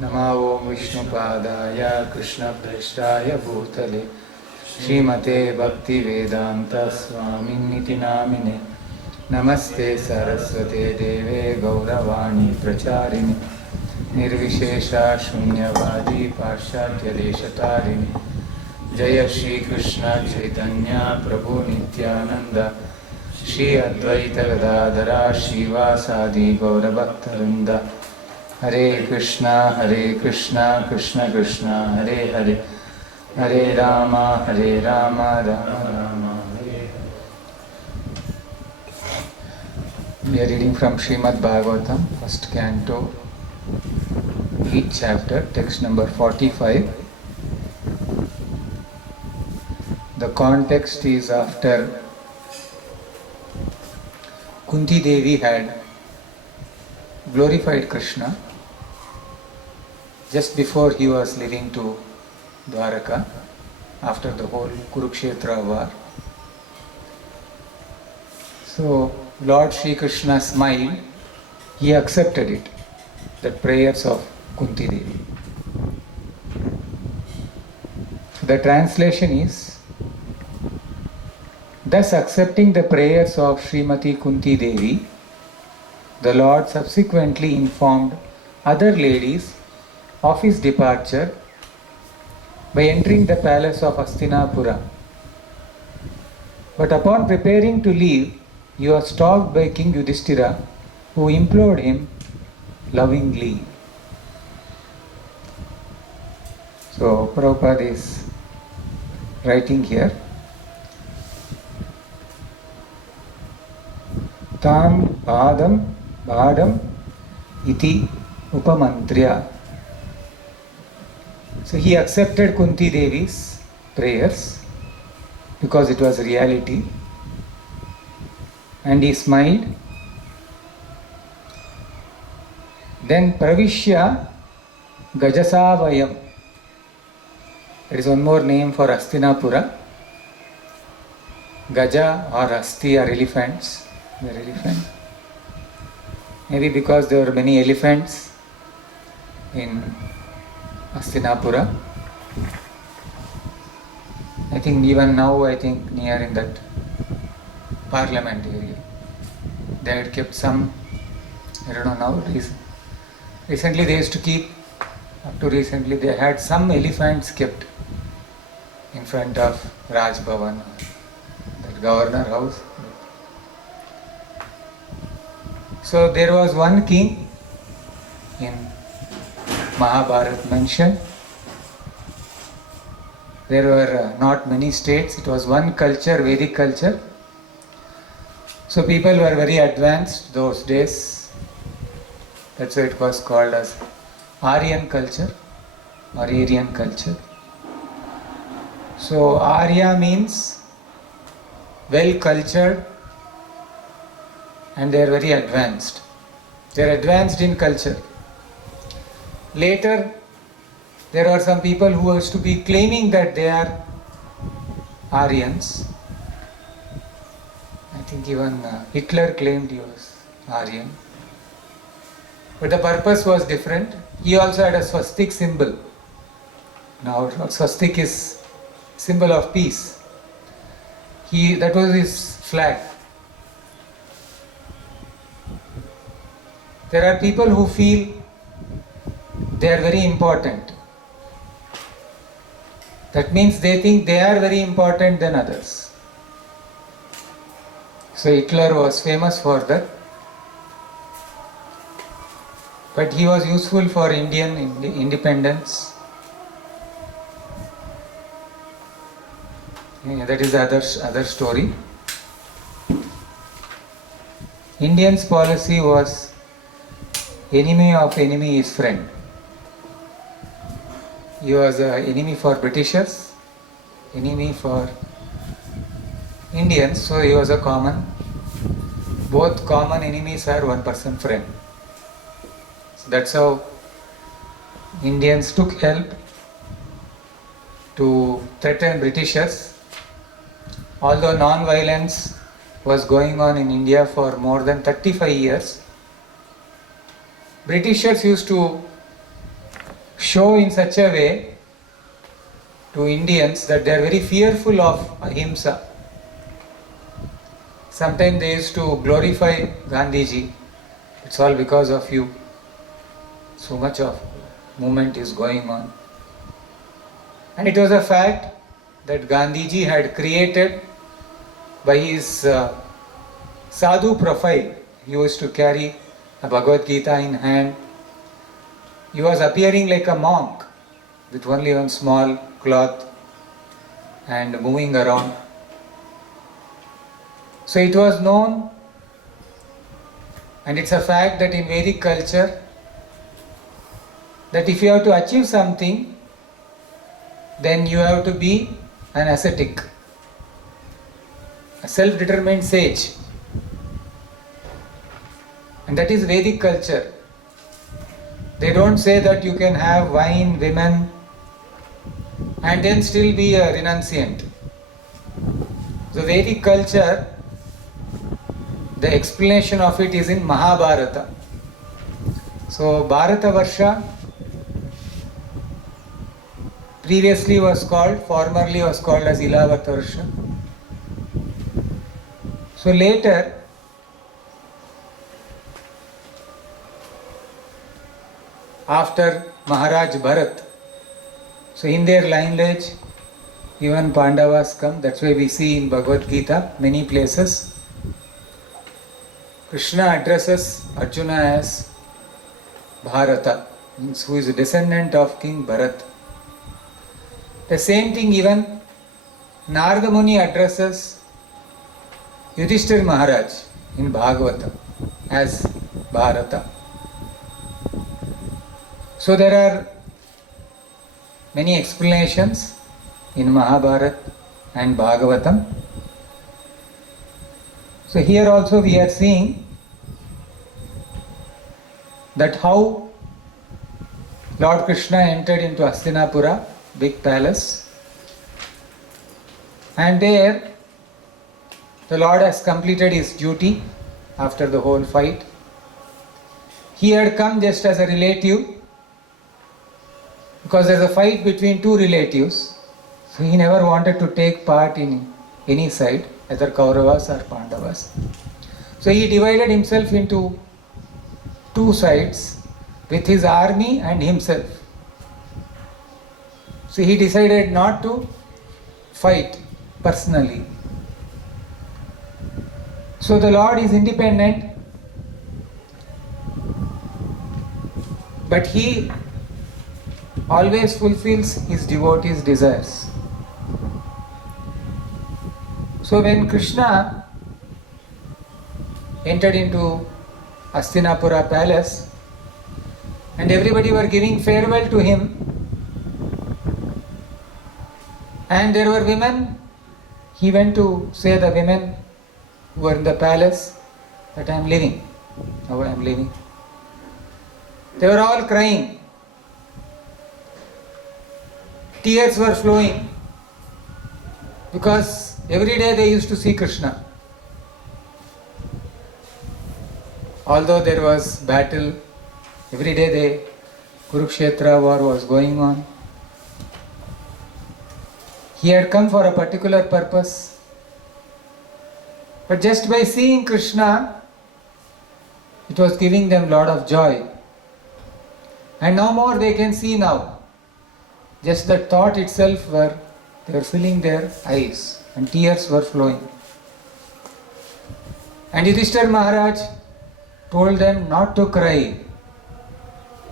नमो ओं विष्णुपादाय कृष्णप्रेष्ठाय भूतले श्रीमते भक्तिवेदान्त स्वामिन्निति नामिने नमस्ते सरस्वते देवे गौरवाणी प्रचारिणे निर्विशेषा शून्यवादी पाश्चात्यदेशतारिणे जय श्री कृष्ण चैतन्य प्रभु नित्यानंद श्री अद्वैत गदाधरा श्रीवासादि गौरभक्तवृंद हरे Krishna Krishna Krishna Hare Hare Hare Ram Ram Ram Hare Hare. We are reading from Srimad Bhagavatam, first canto, each chapter, text number 45. The context is after Kunti Devi had glorified Krishna just before he was leaving to Dwaraka after the whole Kurukshetra war. So Lord Shri Krishna smiled, he accepted it, the prayers of Kunti Devi. The translation is, thus accepting the prayers of Srimati Kunti Devi, the Lord subsequently informed other ladies of his departure by entering the palace of Hastinapura. But upon preparing to leave, he was stopped by King Yudhishthira, who implored him lovingly. So Prabhupada is writing here, Tam Bhadam iti upamantriya. So he accepted Kunti Devi's prayers because it was reality, and he smiled. Then Pravishya Gajasavayam. There is one more name for Hastinapura. Gaja or Hasti are elephants. They are elephants. Maybe because there were many elephants in Hastinapura. I think even now, near in that parliament area, they had kept some, I don't know now, recently they used to keep, up to recently they had some elephants kept in front of Raj Bhavan, that governor house. So there was one king in Mahabharata mentioned. There were not many states, it was one culture, Vedic culture. So people were very advanced those days. That's why it was called as Aryan culture or Aryan culture. So Arya means well cultured, and they are very advanced. They are advanced in culture. Later, there are some people who used to be claiming that they are Aryans. I think even Hitler claimed he was Aryan. But the purpose was different. He also had a swastik symbol. Now, swastik is symbol of peace. That was his flag. There are people who feel they are very important. That means they think they are very important than others. So Hitler was famous for that. But he was useful for Indian independence. Yeah, that is the other story. Indians' policy was enemy of enemy is friend. He was an enemy for Britishers, enemy for Indians, so he was a common. Both common enemies are one person friend. So that's how Indians took help to threaten Britishers. Although non-violence was going on in India for more than 35 years, Britishers used to show in such a way to Indians that they are very fearful of ahimsa. Sometimes they used to glorify Gandhiji. It's all because of you. So much of movement is going on. And it was a fact that Gandhiji had created by his sadhu profile. He used to carry a Bhagavad Gita in hand. He was appearing like a monk with only one small cloth and moving around. So it was known, and it's a fact that in Vedic culture, that if you have to achieve something, then you have to be an ascetic, a self-determined sage. And that is Vedic culture. They don't say that you can have wine, women, and then still be a renunciant. The Vedic culture, the explanation of it is in Mahabharata. So Bharata Varsha formerly was called as Ilavat Varsha. So later, after Maharaj Bharat, so in their lineage, even Pandavas come. That's why we see in Bhagavad Gita, many places, Krishna addresses Arjuna as Bharata, means who is a descendant of King Bharat. The same thing even Narada Muni addresses Yudhishthir Maharaj in Bhagavata as Bharata. So there are many explanations in Mahabharata and Bhagavatam. So here also we are seeing that how Lord Krishna entered into Hastinapura, big palace, and there the Lord has completed his duty after the whole fight. He had come just as a relative, because there is a fight between two relatives, so he never wanted to take part in any side, either Kauravas or Pandavas. So he divided himself into two sides with his army and himself. So he decided not to fight personally. So the Lord is independent, but he always fulfills his devotees' desires. So when Krishna entered into Hastinapura palace and everybody were giving farewell to him, and there were women, he went to say the women who were in the palace that I am leaving. Now I am leaving. They were all crying. Tears were flowing because every day they used to see Krishna. Although there was battle, every day the Kurukshetra war was going on. He had come for a particular purpose. But just by seeing Krishna, it was giving them a lot of joy. And no more they can see now. Just the thought itself they were filling their eyes and tears were flowing. And Yudhishthir Maharaj told them not to cry.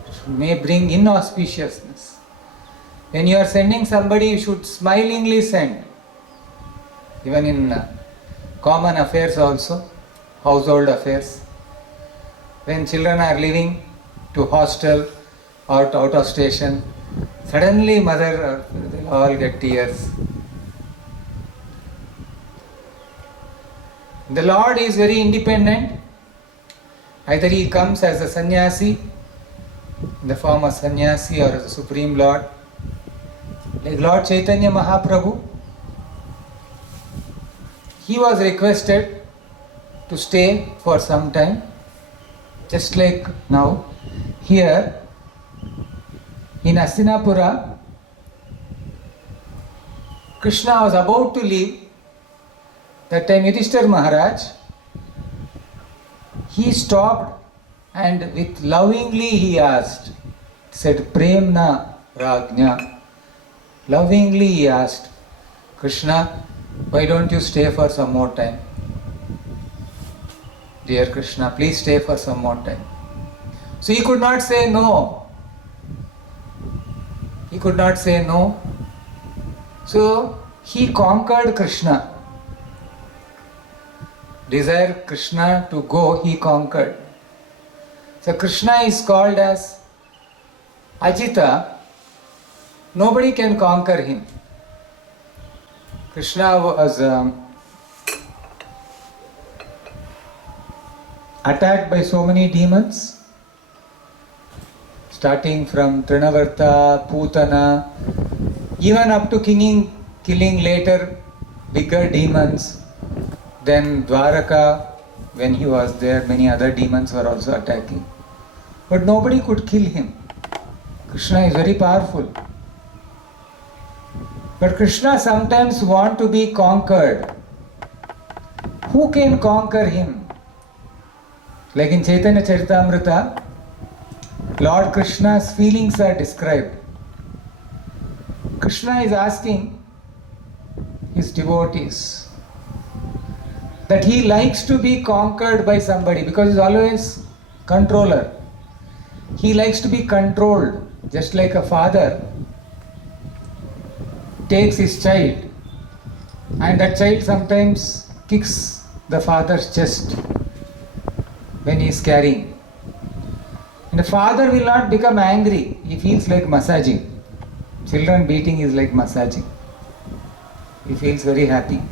It may bring inauspiciousness. When you are sending somebody, you should smilingly send. Even in common affairs also, household affairs. When children are leaving to hostel or out of station, suddenly mother, they'll all get tears. The Lord is very independent. Either he comes as a sannyasi, in the form of sannyasi, or as a Supreme Lord. Like Lord Chaitanya Mahaprabhu, he was requested to stay for some time, just like now. Here, in Hastinapura, Krishna was about to leave. That time Yudhishthira Maharaj, he stopped and with lovingly he asked, said Premna Rajna. Lovingly he asked, Krishna, why don't you stay for some more time? Dear Krishna, please stay for some more time. So he could not say no. He could not say no. So he conquered Krishna. Desire Krishna to go, he conquered. So Krishna is called as Ajita. Nobody can conquer him. Krishna was attacked by so many demons, starting from Trinavarta, Putana, even up to killing later bigger demons. Then Dwaraka, when he was there, many other demons were also attacking. But nobody could kill him. Krishna is very powerful. But Krishna sometimes wants to be conquered. Who can conquer him? Like in Chaitanya Charitamrita, Lord Krishna's feelings are described. Krishna is asking his devotees that he likes to be conquered by somebody because he's always controller. He likes to be controlled, just like a father takes his child and that child sometimes kicks the father's chest when he is carrying. And the father will not become angry, he feels like massaging. Children beating is like massaging. He feels very happy.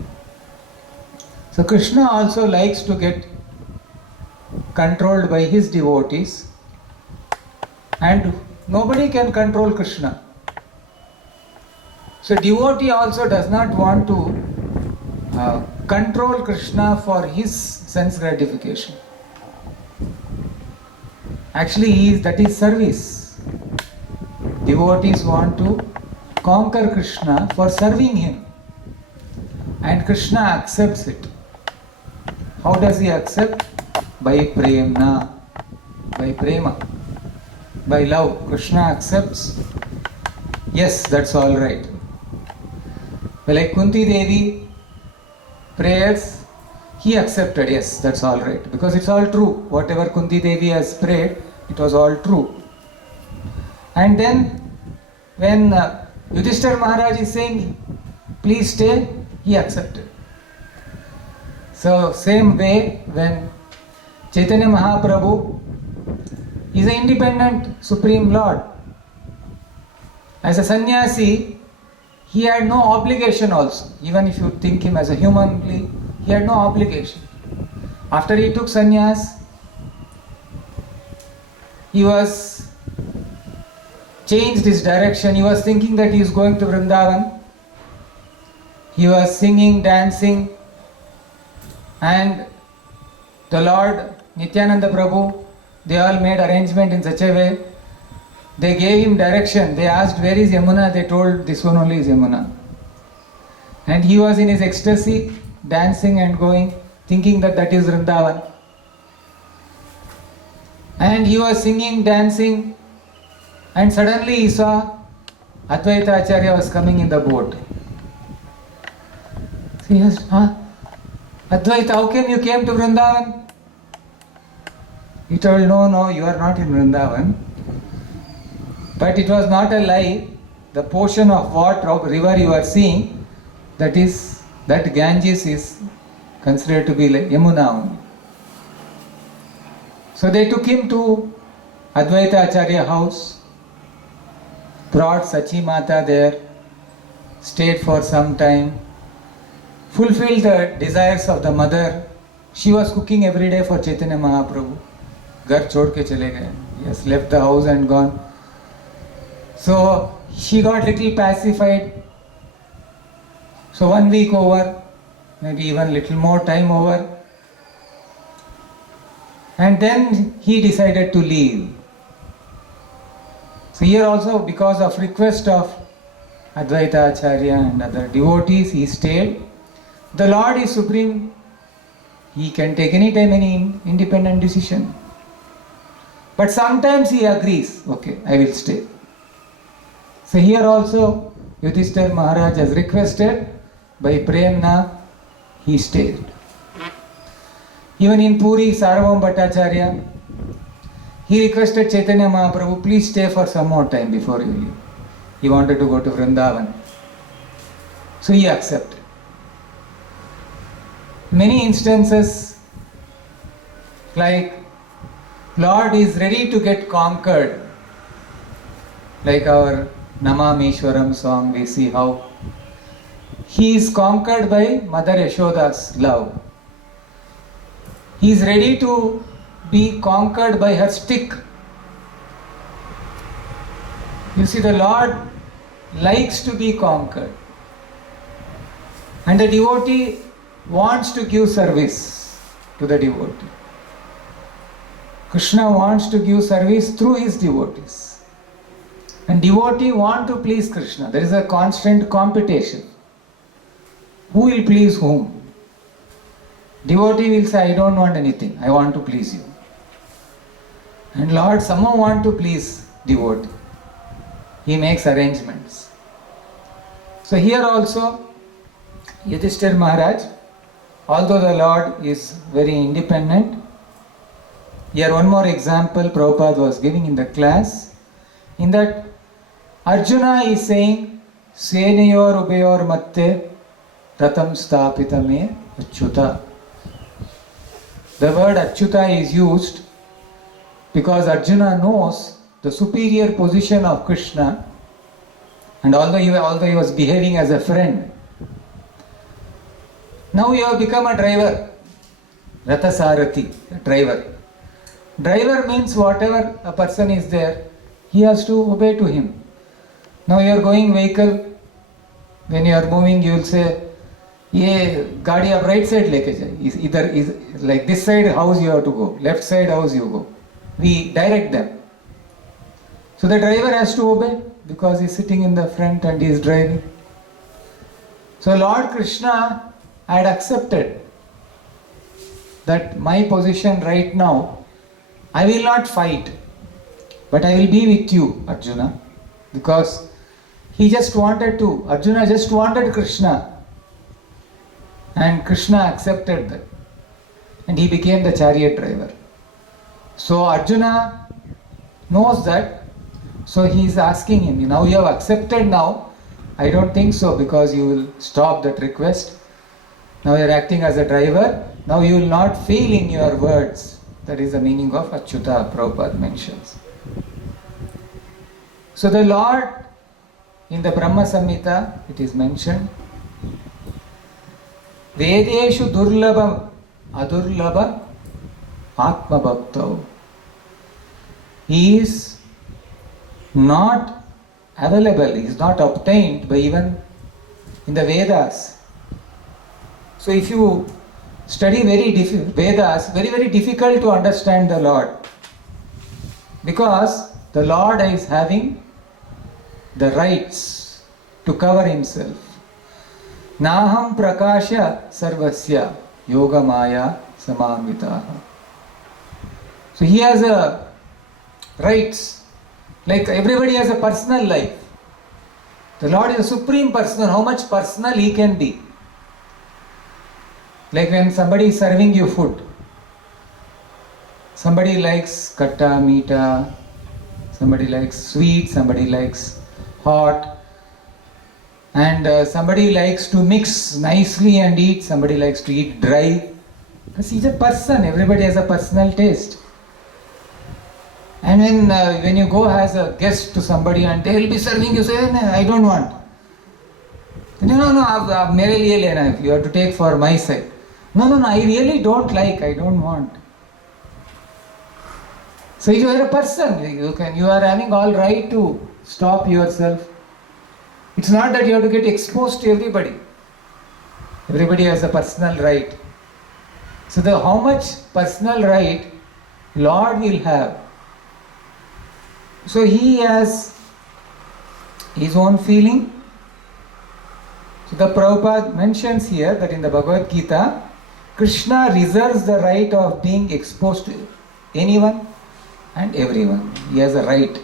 So Krishna also likes to get controlled by his devotees, and nobody can control Krishna. So devotee also does not want to control Krishna for his sense gratification. Actually, that is service. Devotees want to conquer Krishna for serving him, and Krishna accepts it. How does he accept? By premna, by prema, by love. Krishna accepts. Yes, that's all right. Like Kunti Devi prayers, he accepted. Yes, that's all right, because it's all true. Whatever Kunti Devi has prayed, it was all true. And then when Yudhishthira Maharaj is saying, please stay, he accepted. So same way, when Chaitanya Mahaprabhu is an independent Supreme Lord, as a sannyasi, he had no obligation also. Even if you think him as a human being, he had no obligation. After he took sannyas, he was changed his direction. He was thinking that he is going to Vrindavan. He was singing, dancing, and the Lord Nityananda Prabhu, they all made arrangement in such a way. They gave him direction. They asked, where is Yamuna? They told, this one only is Yamuna. And he was in his ecstasy, dancing and going, thinking that that is Vrindavan. And he was singing, dancing, and suddenly he saw Advaita Acharya was coming in the boat. So he asked, Advaita, how come you came to Vrindavan? He told, no, you are not in Vrindavan. But it was not a lie. The portion of water of river you are seeing, that Ganges is considered to be like Yamuna only. So they took him to Advaita Acharya house, brought Sachi Mata there, stayed for some time, fulfilled the desires of the mother. She was cooking every day for Chaitanya Mahaprabhu. Ghar chhod ke chale gaye. He has left the house and gone. So she got little pacified. So 1 week over, maybe even little more time over. And then he decided to leave. So here also, because of request of Advaita Acharya and other devotees, he stayed. The Lord is supreme. He can take any time any independent decision. But sometimes he agrees, okay, I will stay. So here also, Yudhishthira Maharaj has requested, by Premna, he stayed. Even in Puri, Sarvam Bhattacharya, he requested Chaitanya Mahaprabhu, please stay for some more time before you leave. He wanted to go to Vrindavan. So he accepted. Many instances, like Lord is ready to get conquered, like our Namamishwaram song, we see how he is conquered by Mother Yashoda's love. He is ready to be conquered by her stick. You see, the Lord likes to be conquered. And the devotee wants to give service to the devotee. Krishna wants to give service through his devotees. And devotee want to please Krishna. There is a constant competition. Who will please whom? Devotee will say, I don't want anything. I want to please you. And Lord somehow want to please devotee. He makes arrangements. So here also, Yudhishthira Maharaj, although the Lord is very independent, here one more example Prabhupada was giving in the class, in that Arjuna is saying, Senayor Ubayor Matte Ratam Stapita Me Achyuta. The word Achyuta is used because Arjuna knows the superior position of Krishna, and although he was behaving as a friend, now you have become a driver, Ratha Sarathi, a driver. Driver means whatever a person is there, he has to obey to him. Now you are going vehicle, when you are moving you will say, ये गाड़ी आप right side लेके जाए, either is like this side house you have to go, left side house you go. We direct them. So the driver has to obey because he is sitting in the front and he is driving. So Lord Krishna had accepted that my position right now, I will not fight, but I will be with you, Arjuna, because Arjuna just wanted Krishna, and Krishna accepted that, and he became the chariot driver. So Arjuna knows that, so he is asking him, now you have accepted now, I don't think so, because you will stop that request. Now you are acting as a driver, now you will not fail in your words. That is the meaning of Achyuta, Prabhupada mentions. So the Lord, in the Brahma Samhita, it is mentioned, Vedeshu Durlabha Adurlabha Atma Bhaktau. He is not available, he is not obtained by even in the Vedas. So if you study Vedas, very difficult to understand the Lord, because the Lord is having the rights to cover himself. Naham prakasha sarvasya yoga maya samamvitaha. So he has a rights, like everybody has a personal life. The Lord is a supreme personal. How much personal he can be? Like when somebody is serving you food, somebody likes katta, meeta, somebody likes sweet, somebody likes hot, and somebody likes to mix nicely and eat, somebody likes to eat dry. Because he's a person, everybody has a personal taste. And when you go as a guest to somebody and they will be serving you, say, no, I don't want. No, आप मेरे लिए लेना है, you have to take for my side. No, I really don't like, I don't want. So you are a person, you are having all right to stop yourself. It's not that you have to get exposed to everybody. Everybody has a personal right. So how much personal right Lord will have. So he has his own feeling. So the Prabhupada mentions here that in the Bhagavad Gita, Krishna reserves the right of being exposed to anyone and everyone. He has a right.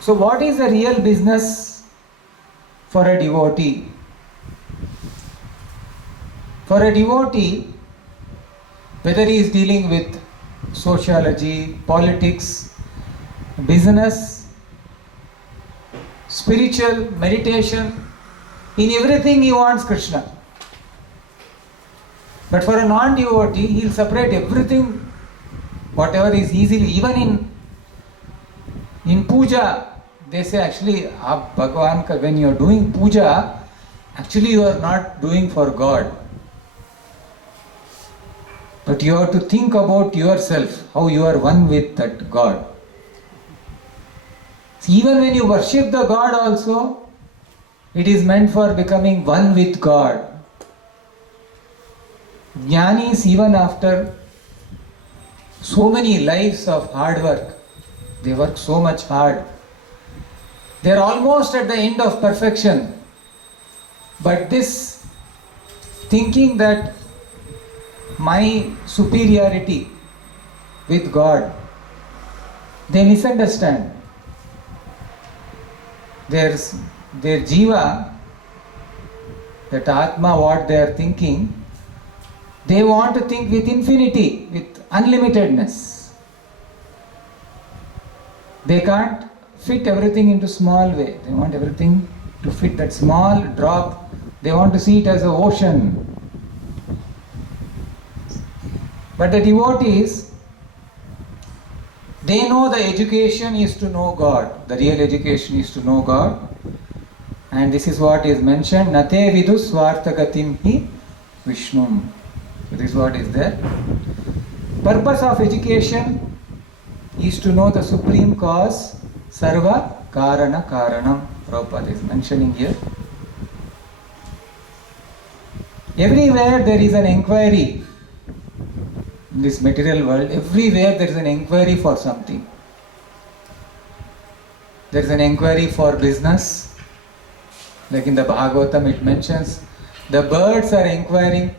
So what is the real business for a devotee? For a devotee, whether he is dealing with sociology, politics, business, spiritual, meditation, in everything he wants Krishna. But for a non-devotee, he will separate everything, whatever is easily, even in puja, they say actually, Bhagavan, when you are doing puja, actually you are not doing for God. But you have to think about yourself, how you are one with that God. So even when you worship the God also, it is meant for becoming one with God. Jnanis, even after so many lives of hard work, they work so much hard. They are almost at the end of perfection. But this thinking that my superiority with God, they misunderstand. Their jiva, that Atma, what they are thinking, they want to think with infinity, with unlimitedness. They can't fit everything into small way. They want everything to fit that small drop. They want to see it as an ocean. But the devotees, they know the education is to know God. The real education is to know God. And this is what is mentioned. Nate vidus svartagatim hi Vishnum. So this is what is there. Purpose of education is to know the supreme cause, Sarva Karana Karanam. Prabhupada is mentioning here. Everywhere there is an inquiry. In this material world, everywhere there is an inquiry for something. There is an inquiry for business. Like in the Bhagavatam it mentions, the birds are inquiring.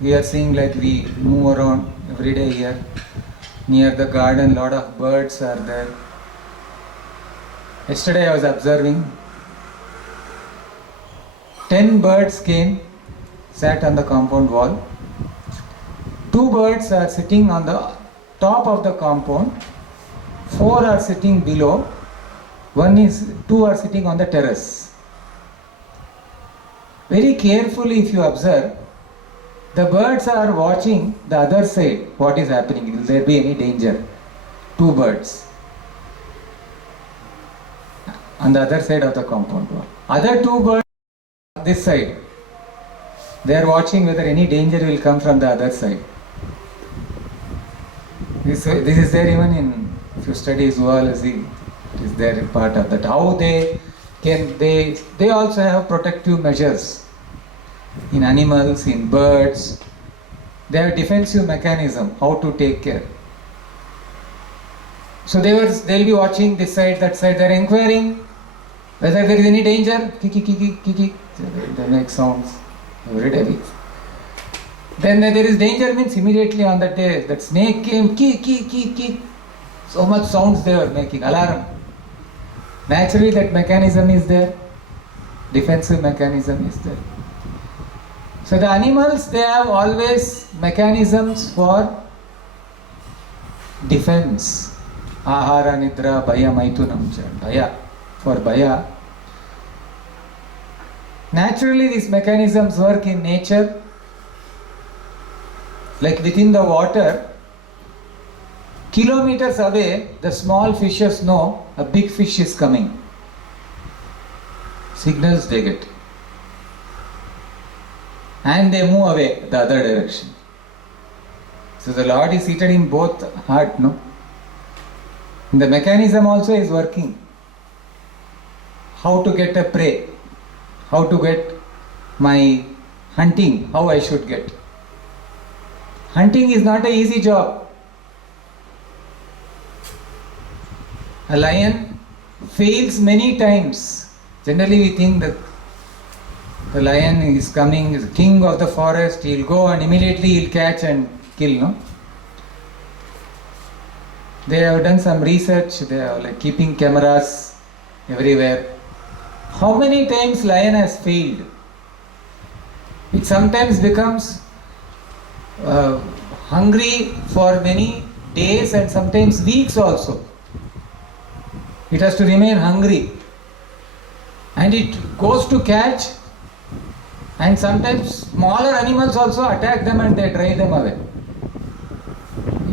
We are seeing, like we move around every day here. Near the garden, lot of birds are there. Yesterday I was observing, 10 birds came, sat on the compound wall. 2 birds are sitting on the top of the compound. 4 are sitting below. 2 are sitting on the terrace. Very carefully if you observe, the birds are watching the other side, what is happening, will there be any danger? 2 birds on the other side of the compound wall. Other 2 birds on this side, they are watching whether any danger will come from the other side. This is there even in, if you study zoology, it is there in part of that. How they also have protective measures. In animals, in birds, they have defensive mechanism, how to take care. So they'll be watching this side, that side, they're inquiring whether there is any danger. Kiki, kiki, kiki. They make sounds every day. Then there is danger means immediately on that day, that snake came, ki, ki, ki, ki. So much sounds they were making, alarm. Naturally that mechanism is there. Defensive mechanism is there. So the animals, they have always mechanisms for defense. Ahara, nidra, bhaya, maitunam. Bhaya, for bhaya. Naturally these mechanisms work in nature. Like within the water, kilometers away, the small fishes know a big fish is coming. Signals they get. And they move away the other direction. So the Lord is seated in both heart, no? And the mechanism also is working. How to get a prey, how to get my hunting, how I should get. Hunting is not an easy job. A lion fails many times. Generally we think that the lion is coming, is the king of the forest, he'll go and immediately he'll catch and kill, no? They have done some research, they are like keeping cameras everywhere. How many times lion has failed? It sometimes becomes hungry for many days and sometimes weeks also. It has to remain hungry. And it goes to catch, and sometimes smaller animals also attack them and they drive them away.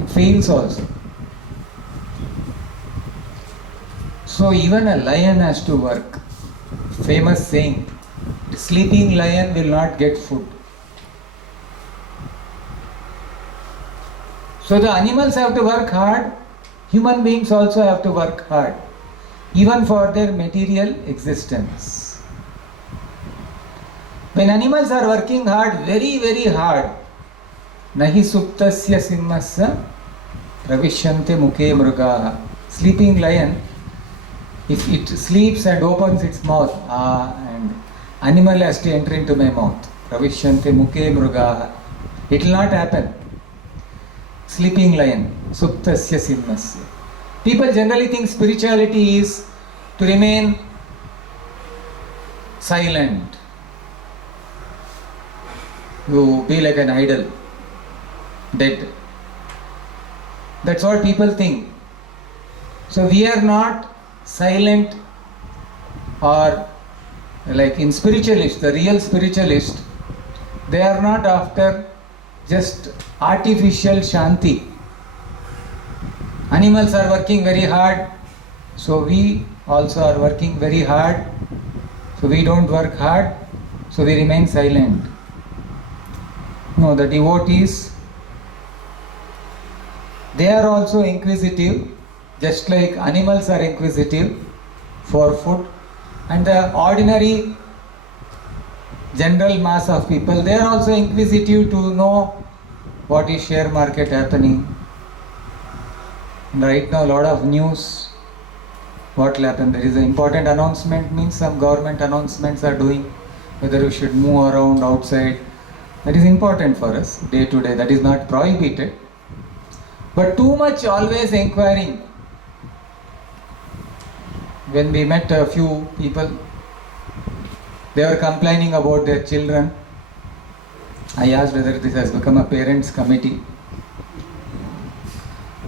It fails also. So even a lion has to work. Famous saying, the sleeping lion will not get food. So the animals have to work hard, human beings also have to work hard, even for their material existence. When animals are working hard, very, very hard, nahi suptasya simhasya pravishyante mukhe mrugaha. Sleeping lion, if it sleeps and opens its mouth, and animal has to enter into my mouth. Pravishyante mukhe mrugaha. It will not happen. Sleeping lion, suptasya simhasya. People generally think spirituality is to remain silent. You be like an idol, dead. That's what people think. So we are not silent, or like in spiritualists, the real spiritualists, they are not after just artificial shanti. Animals are working very hard, so we also are working very hard. So we don't work hard, so we remain silent. No, the devotees, they are also inquisitive, just like animals are inquisitive for food, and the ordinary general mass of people, they are also inquisitive to know what is share market happening. Right now a lot of news, what will happen, there is an important announcement, means some government announcements are doing, whether we should move around outside. That is important for us, day to day, that is not prohibited. But too much always inquiring. When we met a few people, they were complaining about their children. I asked whether this has become a parents' committee.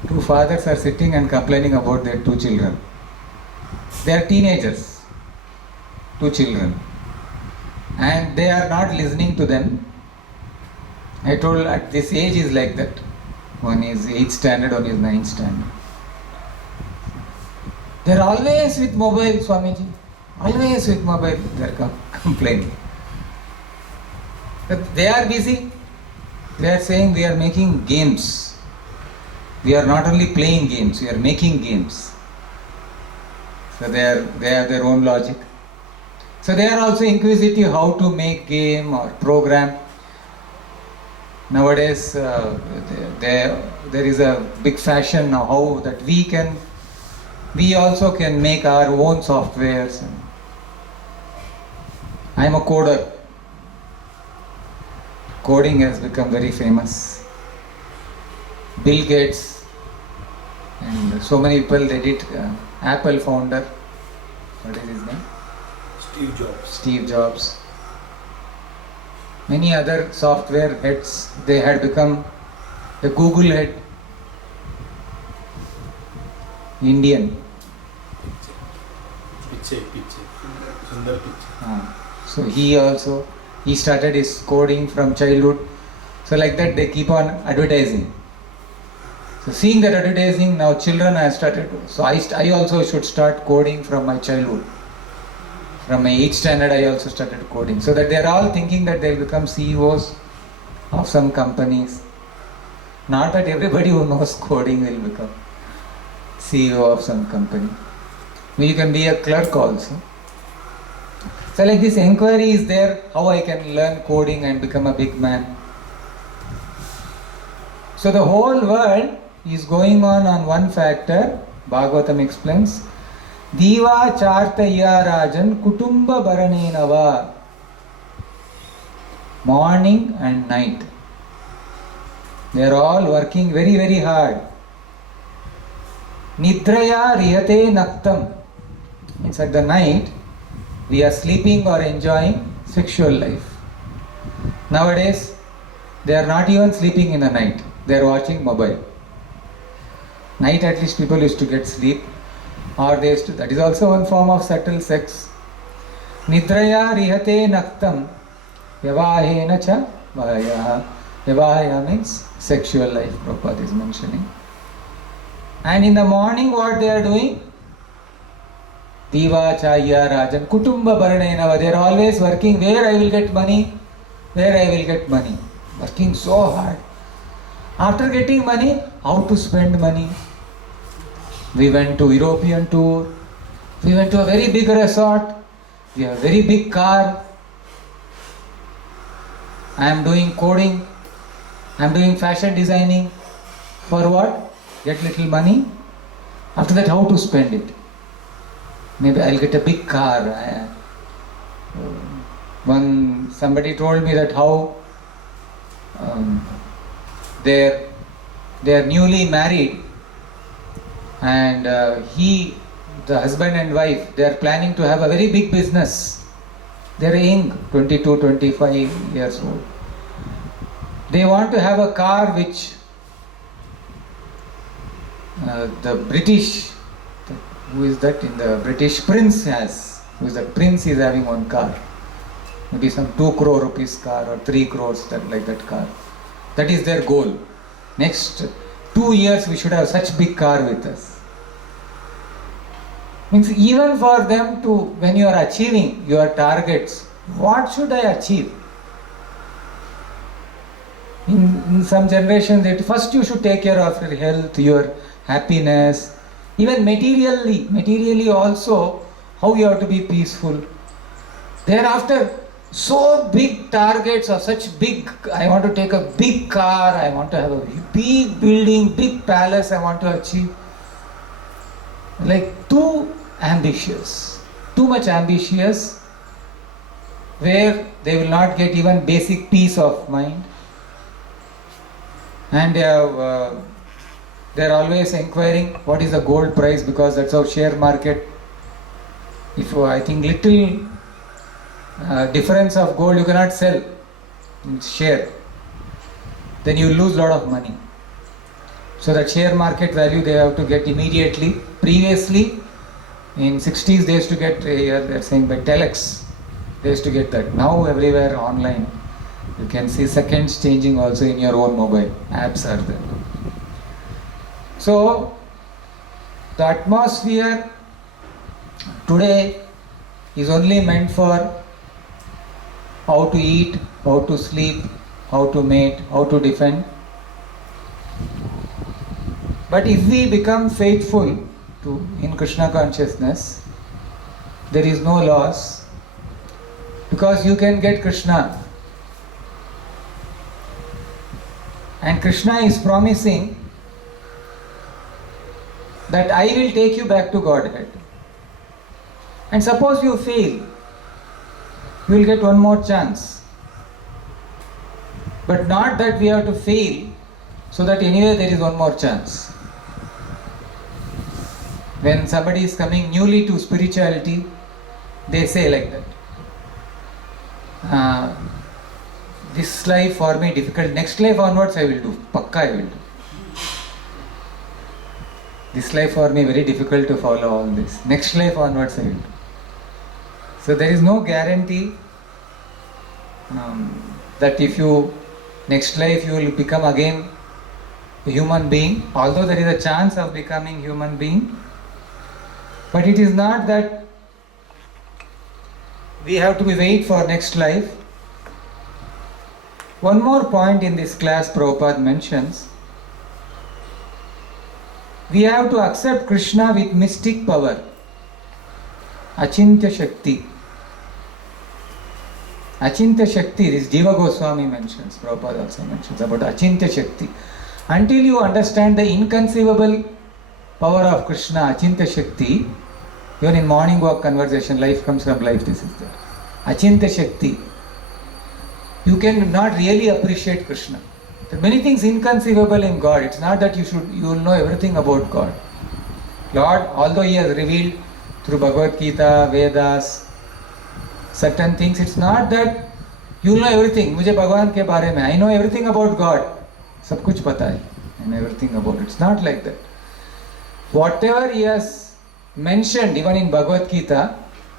Two fathers are sitting and complaining about their two children. They are teenagers, two children, and they are not listening to them. I told at this age is like that. One is 8th standard, one is 9th standard. They are always with mobile, Swamiji. Always with mobile, they are complaining. But they are busy. They are saying we are making games. We are not only playing games, we are making games. So they have their own logic. So they are also inquisitive how to make game or program. Nowadays there is a big fashion now how that we also can make our own softwares. I am a coder. Coding has become very famous. Bill Gates and so many people, they did. Apple founder, what is his name? Steve Jobs. Many other software heads, they had become the Google head. Indian. Sundar Pichai. So he started his coding from childhood. So like that they keep on advertising. So seeing that advertising, now children have started. So I also should start coding from my childhood. From my 8th standard I also started coding. So that they are all thinking that they will become CEOs of some companies. Not that everybody who knows coding will become CEO of some company. You can be a clerk also. So like this inquiry is there, how I can learn coding and become a big man. So the whole world is going on one factor, Bhagavatam explains, Diva chartaya rajan kutumba baranenava. Morning and night. They are all working very, very hard. Nidraya rihate naktam. It's at the night we are sleeping or enjoying sexual life. Nowadays, they are not even sleeping in the night. They are watching mobile. Night at least people used to get sleep. Or they used to, that is also one form of subtle sex. Nidraya rihate naktam. Vyavahena cha vahaya. Vyavahaya means sexual life, Prabhupada is mentioning. And in the morning what they are doing? Diva chaya rajan kutumba baranenava. They are always working. Where I will get money? Where I will get money? Working so hard. After getting money, how to spend money? We went to European tour. We went to a very big resort. We have a very big car. I am doing coding. I am doing fashion designing. For what? Get little money. After that, how to spend it? Maybe I'll get a big car. Somebody told me that how they are newly married, and the husband and wife, they are planning to have a very big business. They are young, 22, 25 years old. They want to have a car which the British, who is that in the British prince has, who is that prince is having one car. Maybe some 2 crore rupees car or 3 crores, like that car. That is their goal. Next 2 years we should have such big car with us. Means even for them to, when you are achieving your targets, what should I achieve? In some generations, that first you should take care of your health, your happiness, even materially also, how you have to be peaceful. Thereafter, so big targets of such big, I want to take a big car, I want to have a big building, big palace I want to achieve. Like too ambitious, too much ambitious, where they will not get even basic peace of mind. And they are always inquiring what is the gold price, because that's how share market. If I think little difference of gold you cannot sell in share, then you lose lot of money. So that share market value they have to get immediately. Previously, in 60s they used to get, they are saying by telex, they used to get that. Now everywhere online. You can see seconds changing also in your own mobile. Apps are there. So, the atmosphere today is only meant for how to eat, how to sleep, how to mate, how to defend. But if we become faithful in Krishna consciousness, there is no loss, because you can get Krishna. And Krishna is promising that I will take you back to Godhead. And suppose you fail, you will get one more chance. But not that we have to fail, so that anyway there is one more chance. When somebody is coming newly to spirituality, they say like that. This life for me difficult, next life onwards I will do, pakka I will do. This life for me very difficult to follow all this, next life onwards I will do. So there is no guarantee that if you, next life you will become again a human being, although there is a chance of becoming human being, but it is not that we have to wait for next life. One more point in this class Prabhupada mentions, we have to accept Krishna with mystic power, Achintya Shakti. Achintya Shakti, this Jiva Goswami mentions, Prabhupada also mentions about Achintya Shakti. Until you understand the inconceivable power of Krishna, Achintya Shakti, Even in morning walk conversation, life comes from life, this is there. Achinta Shakti. You can not really appreciate Krishna. There are many things inconceivable in God. It's not that you will know everything about God. Lord, although He has revealed through Bhagavad Gita, Vedas, certain things, it's not that you will know everything. मुझे भगवान के बारे में, I know everything about God. सब कुछ पता है. I know everything about it. It's not like that. Whatever He has mentioned, even in Bhagavad Gita,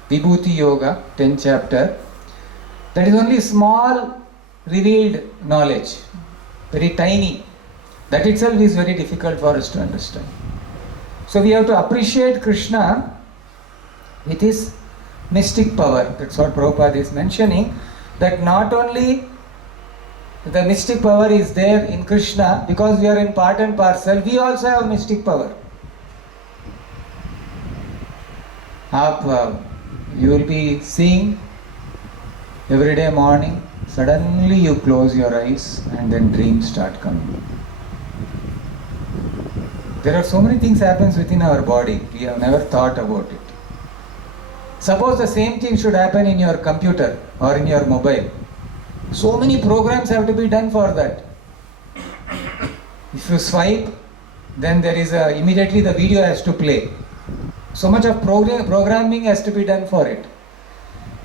Vibhuti Yoga, 10th chapter, that is only small revealed knowledge, very tiny. That itself is very difficult for us to understand. So we have to appreciate Krishna with His mystic power. That's what Prabhupada is mentioning, that not only the mystic power is there in Krishna, because we are in part and parcel, we also have mystic power. You will be seeing every day morning, suddenly you close your eyes and then dreams start coming. There are so many things happens within our body, we have never thought about it. Suppose the same thing should happen in your computer or in your mobile. So many programs have to be done for that. If you swipe, then there is immediately the video has to play. So much of programming has to be done for it.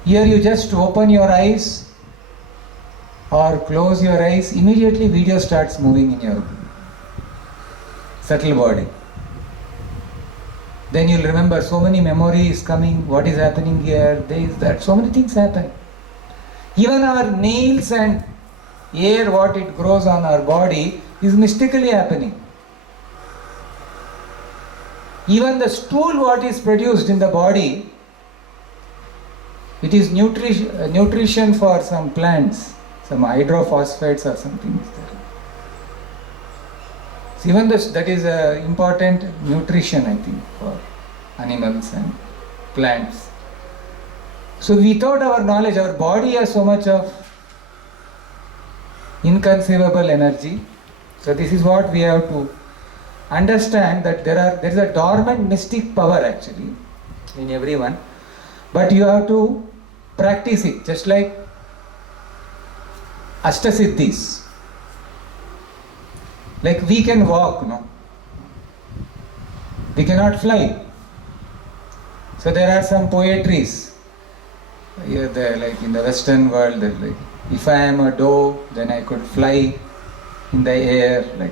Here you just open your eyes or close your eyes, immediately video starts moving in your subtle body. Then you'll remember so many memories coming, what is happening here, there is that, so many things happen. Even our nails and hair, what it grows on our body, is mystically happening. Even the stool, what is produced in the body, it is nutrition for some plants, some hydrophosphates or something is there. So even that is important nutrition, I think, for animals and plants. So without our knowledge, our body has so much of inconceivable energy. So this is what we have to understand, that there is a dormant mystic power actually in everyone, but you have to practice it, just like Ashtasiddhis. Like we can walk, no? We cannot fly. So there are some poetries. Like in the Western world, like, if I am a dove, then I could fly in the air. Like,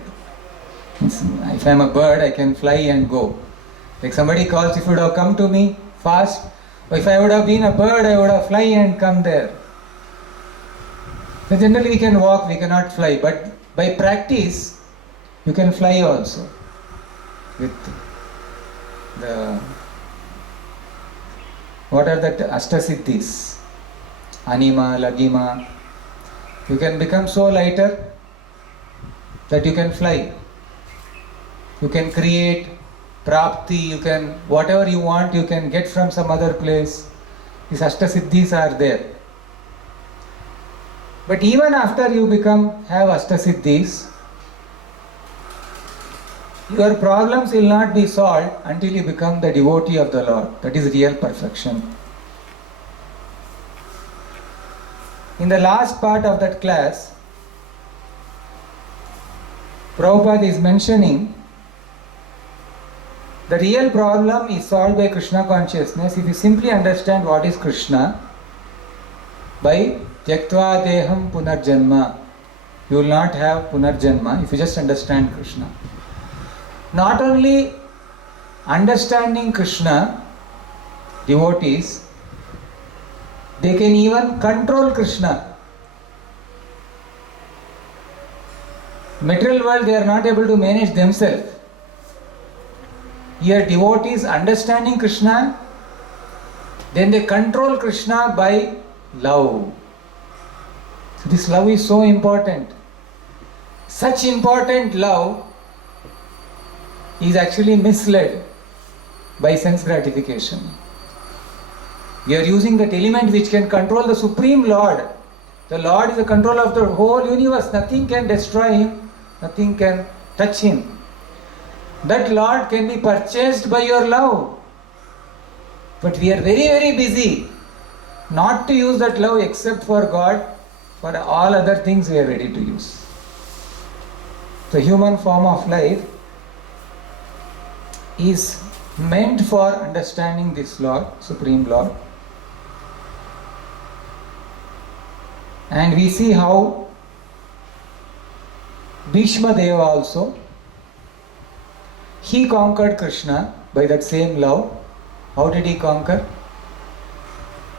if I am a bird, I can fly and go. Like somebody calls, if you would have come to me fast, or if I would have been a bird, I would have fly and come there. So generally we can walk, we cannot fly, but by practice, you can fly also with the, what are the Ashtasiddhis? Anima, Lagima. You can become so lighter that you can fly. You can create prapti, you can, whatever you want, you can get from some other place. These Ashtasiddhis are there. But even after you have Ashtasiddhis, your problems will not be solved until you become the devotee of the Lord. That is real perfection. In the last part of that class, Prabhupada is mentioning the real problem is solved by Krishna consciousness if you simply understand what is Krishna. By Tyaktva Deham Punarjanma, you will not have Punarjanma if you just understand Krishna. Not only understanding Krishna, devotees, they can even control Krishna. Material world, they are not able to manage themselves. Here devotees understanding Krishna, then they control Krishna by love. So this love is so important. Such important love is actually misled by sense gratification. We are using that element which can control the Supreme Lord. The Lord is the controller of the whole universe. Nothing can destroy Him. Nothing can touch Him. That Lord can be purchased by your love. But we are very, very busy not to use that love except for God. For all other things we are ready to use. The human form of life is meant for understanding this Lord, Supreme Lord. And we see how Bhishma Deva also, he conquered Krishna by that same love. How did he conquer?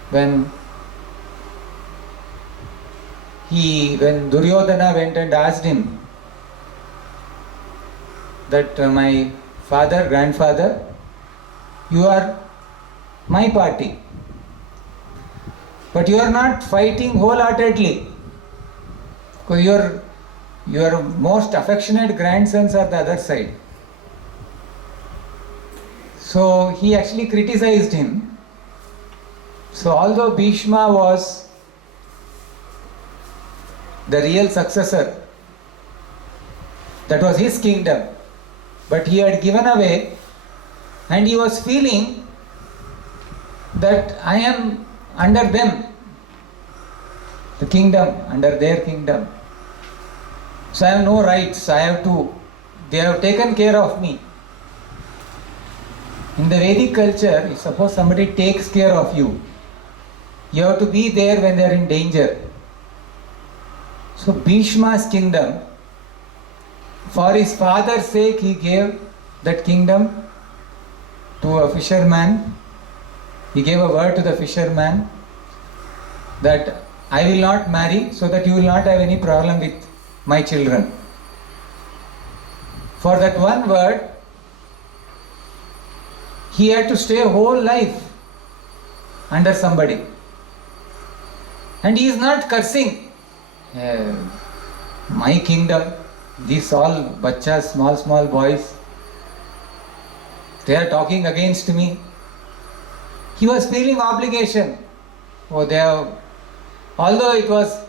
When Duryodhana went and asked him that my grandfather, you are my party, but you are not fighting wholeheartedly, because your most affectionate grandsons are the other side. So he actually criticized him. So although Bhishma was the real successor, that was his kingdom, but he had given away, and he was feeling that I am under them, the kingdom, under their kingdom. So I have no rights, they have taken care of me. In the Vedic culture, if suppose somebody takes care of you, you have to be there when they are in danger. So Bhishma's kingdom, for his father's sake, he gave that kingdom to a fisherman. He gave a word to the fisherman that I will not marry so that you will not have any problem with my children. For that one word, he had to stay a whole life under somebody. And he is not cursing. My kingdom, these all bachas, small boys, they are talking against me. He was feeling obligation. Although it was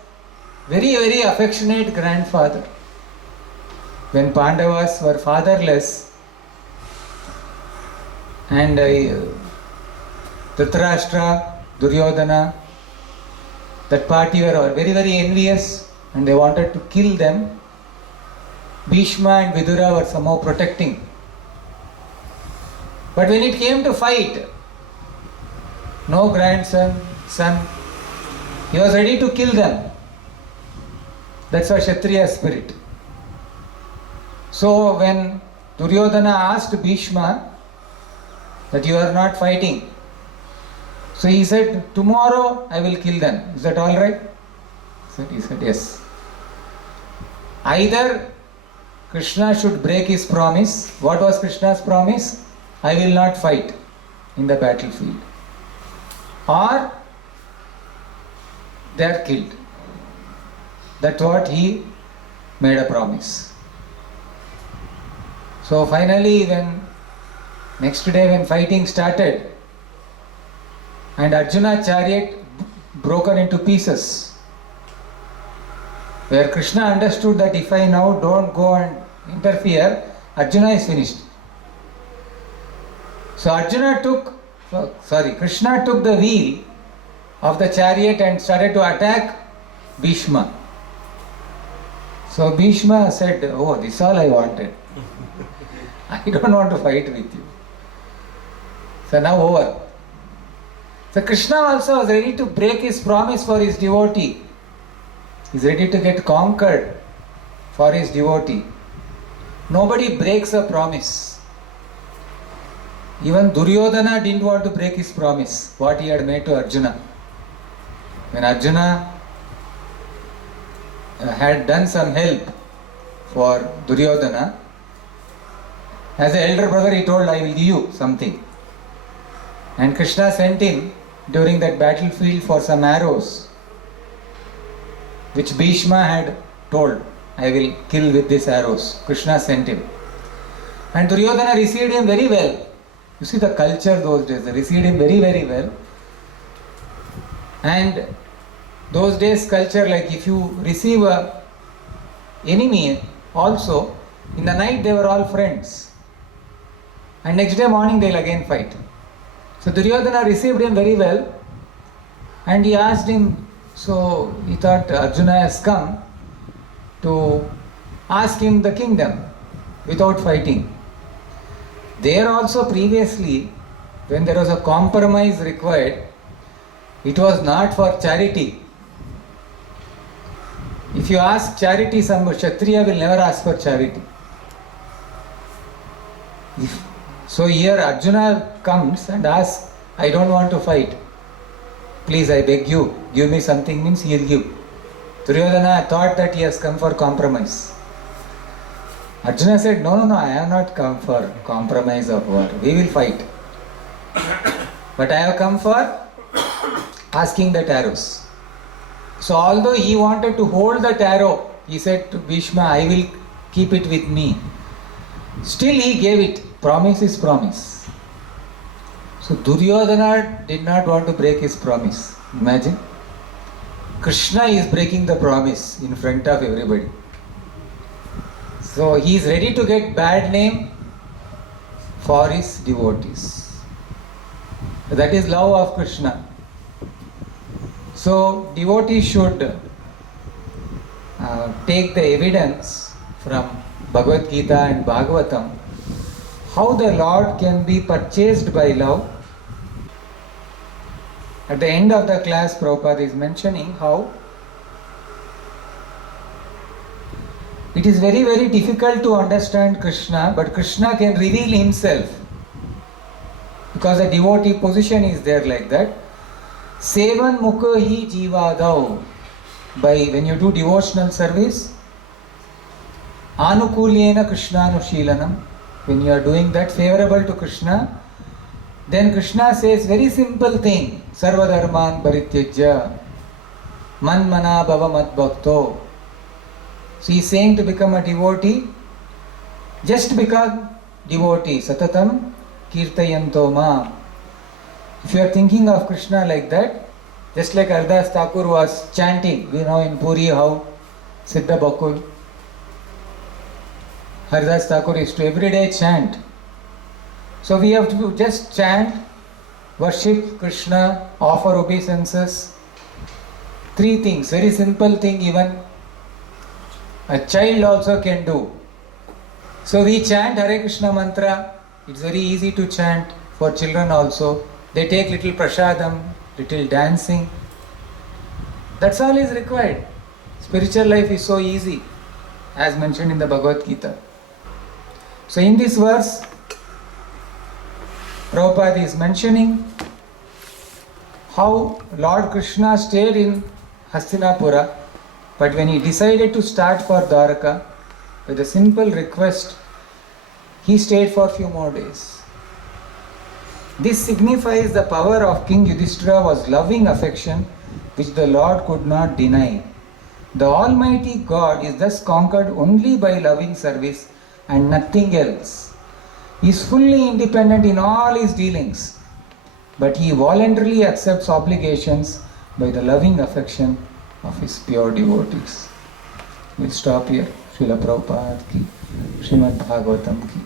very, very affectionate grandfather. When Pandavas were fatherless, and Dhritarashtra, Duryodhana, that party were very, very envious and they wanted to kill them. Bhishma and Vidura were somehow protecting. But when it came to fight, no grandson, son, he was ready to kill them. That's a Kshatriya spirit. So when Duryodhana asked Bhishma that you are not fighting, so he said, tomorrow I will kill them. Is that all right? He said yes. Either Krishna should break his promise. What was Krishna's promise? I will not fight in the battlefield. Or they are killed. That's what he made a promise. So finally, next day when fighting started, and Arjuna's chariot broken into pieces, where Krishna understood that if I now don't go and interfere, Arjuna is finished. So Krishna took the wheel of the chariot and started to attack Bhishma. So Bhishma said, oh, this is all I wanted. I don't want to fight with you. So now over. So Krishna also was ready to break his promise for his devotee. He's ready to get conquered for his devotee. Nobody breaks a promise. Even Duryodhana didn't want to break his promise, what he had made to Arjuna. When Arjuna had done some help for Duryodhana, as an elder brother he told, I will give you something. And Krishna sent him during that battlefield for some arrows, which Bhishma had told, I will kill with these arrows. Krishna sent him. And Duryodhana received him very well. You see the culture those days, they received him very, very well. And those days culture, like if you receive a enemy also, in the night they were all friends. And next day morning they'll again fight. So Duryodhana received him very well and he asked him, so he thought Arjuna has come to ask him the kingdom without fighting. There also previously, when there was a compromise required, it was not for charity. If you ask charity, some Kshatriya will never ask for charity. So here Arjuna comes and asks, I don't want to fight. Please, I beg you, give me something, means he will give. Duryodhana thought that he has come for compromise. Arjuna said, no, I have not come for compromise of war. We will fight. But I have come for asking that arrows. So although he wanted to hold that arrow, he said to Bhishma, I will keep it with me. Still he gave it. Promise is promise. So Duryodhana did not want to break his promise. Imagine. Krishna is breaking the promise in front of everybody. So he is ready to get bad name for his devotees. That is love of Krishna. So devotees should take the evidence from Bhagavad Gita and Bhagavatam how the Lord can be purchased by love. At the end of the class, Prabhupada is mentioning how it is very, very difficult to understand Krishna, but Krishna can reveal himself because the devotee position is there like that. Sevan mukha hi jivadav. By when you do devotional service, anukulyena Krishnanushilanam. When you are doing that favorable to Krishna, then Krishna says very simple thing. Sarva dharman parityajya man mana bhava mat bhakto. So he is saying to become a devotee, just become devotee. Satatam kirtayanto ma. If you are thinking of Krishna like that, just like Haridas Thakur was chanting, we know in Puri how Siddha Bakul, Haridas Thakur is to every day chant. So we have to just chant, worship Krishna, offer obeisances. Three things, very simple thing even a child also can do. So we chant Hare Krishna mantra. It's very easy to chant for children also. They take little prasadam, little dancing. That's all is required. Spiritual life is so easy, as mentioned in the Bhagavad Gita. So in this verse, Prabhupada is mentioning how Lord Krishna stayed in Hastinapura, but when he decided to start for Dwaraka, with a simple request, he stayed for a few more days. This signifies the power of King Yudhishthira was loving affection which the Lord could not deny. The Almighty God is thus conquered only by loving service and nothing else. He is fully independent in all his dealings, but he voluntarily accepts obligations by the loving affection of his pure devotees. We'll stop here. Srila Prabhupada ki, Srimad Bhagavatam ki.